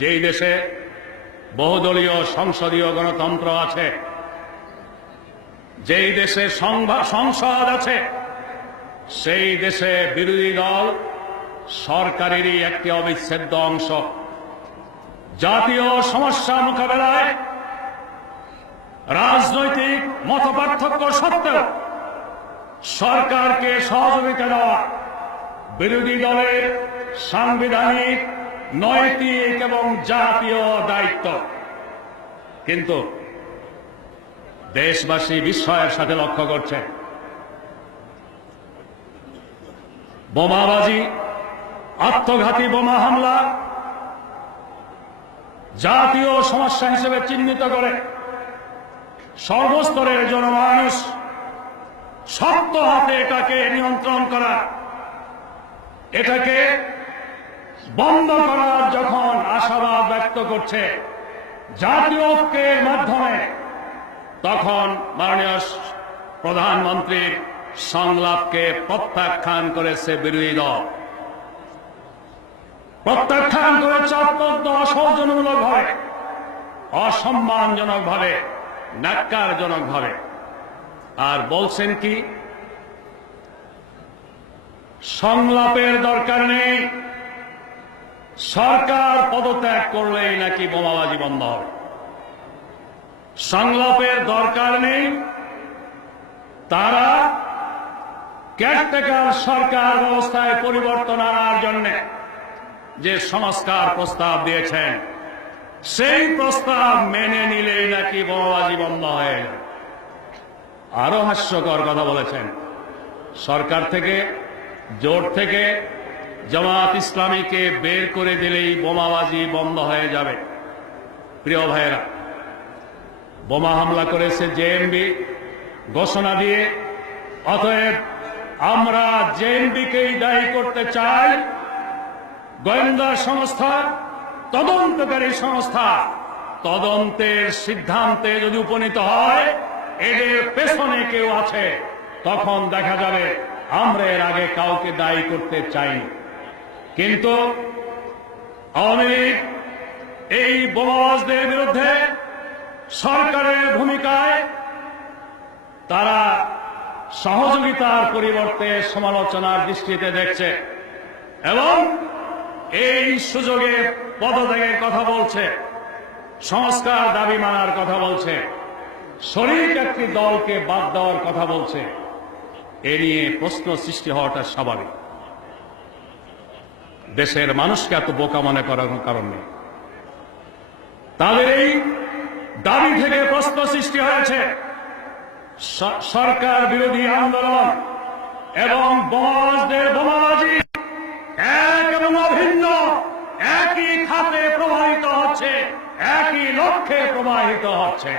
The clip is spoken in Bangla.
যেই দেশে বহুদলীয় সংসদীয় গণতন্ত্র আছে, যেই দেশে সংসদ আছে, সেই দেশে বিরোধী দল সরকারেরই একটি অবিচ্ছেদ্য অংশ। জাতীয় সমস্যা মোকাবেলায় রাজনৈতিক মতপার্থক্য সত্ত্বেও সরকারকে সহযোগিতা দেওয়া বিরোধী দলের সাংবিধানিক, নৈতিক এবং জাতীয় দায়িত্ব। কিন্তু দেশবাসী বিস্ময়ের সাথে লক্ষ্য করছে, বোমাবাজি, আত্মঘাতী বোমা হামলা জাতীয় সমস্যা হিসেবে চিহ্নিত করে সর্বস্তরের জনমানুষ শক্ত হাতে এটাকে নিয়ন্ত্রণ করা, এটাকে বন্ধ করার যখন আশাবাদ ব্যক্ত করছে জাতীয় ঐক্যের মাধ্যমে, তখন মাননীয় প্রধানমন্ত্রীর সংলাপকে প্রত্যাখ্যান করেছে বিরোধী দল, প্রত্যাখ্যান করেছে অত্যন্ত অসৌজন্যমূলকভাবে, অসম্মানজনকভাবে, ন্যাক্কারজনকভাবে। আর বলছেন কি, সংলাপের দরকার নেই, সরকার পদত্যাগ করলেই নাকি বোমাবাজি বন্ধ হবে। সংলাপের দরকার নেই, তারা কেয়ারটেকার সরকার ব্যবস্থায় পরিবর্তন আনার জন্য যে সংস্কার প্রস্তাব দিয়েছেন, সেই প্রস্তাব মেনে নিলেই নাকি বোমাবাজি বন্ধ হয়ে যাবে। আরো হাস্যকর কথা বলেছেন, সরকার থেকে, জোট থেকে জামাত ইসলামীকে বের করে দিলেই বোমাবাজি বন্ধ হয়ে যাবে। প্রিয় ভাইয়েরা, বোমা হামলা করেছে জেএমবি ঘোষণা দিয়ে, অতএব আমরা জেএমবিকেই দায়ী করতে চাই। গোয়েন্দা সংস্থা, তদন্তকারী সংস্থা তদন্তের সিদ্ধান্তে যদি উপনীত হয় এদের পেছনে কেউ আছে, তখন দেখা যাবে আমরা এর আগে কাউকে দায়ী করতে চাইনি। কিন্তু আওয়ামী লীগ এই বোমাবাজদের বিরুদ্ধে সরকারের ভূমিকায় তারা সহযোগিতার পরিবর্তে সমালোচনার দৃষ্টিতে দেখছে এবং এই সুযোগে পদত্যাগের কথা বলছে, সংস্কার দাবি মানার কথা বলছে, শরিক একটি দলকে বাদ দেওয়ার কথা বলছে। এ নিয়ে প্রশ্ন সৃষ্টি হওয়াটা স্বাভাবিক। দেশের মানুষকে এত বোকা মনে করার কারণ নেই। তাদের এই দাবি থেকে প্রশ্ন সৃষ্টি হয়েছে সরকার বিরোধী আন্দোলন এবং বোমাবাজদের বোমাবাজি এক এবং অভিন্ন, একই খাতে প্রবাহিত হচ্ছে, একই লক্ষ্যে প্রবাহিত হচ্ছে।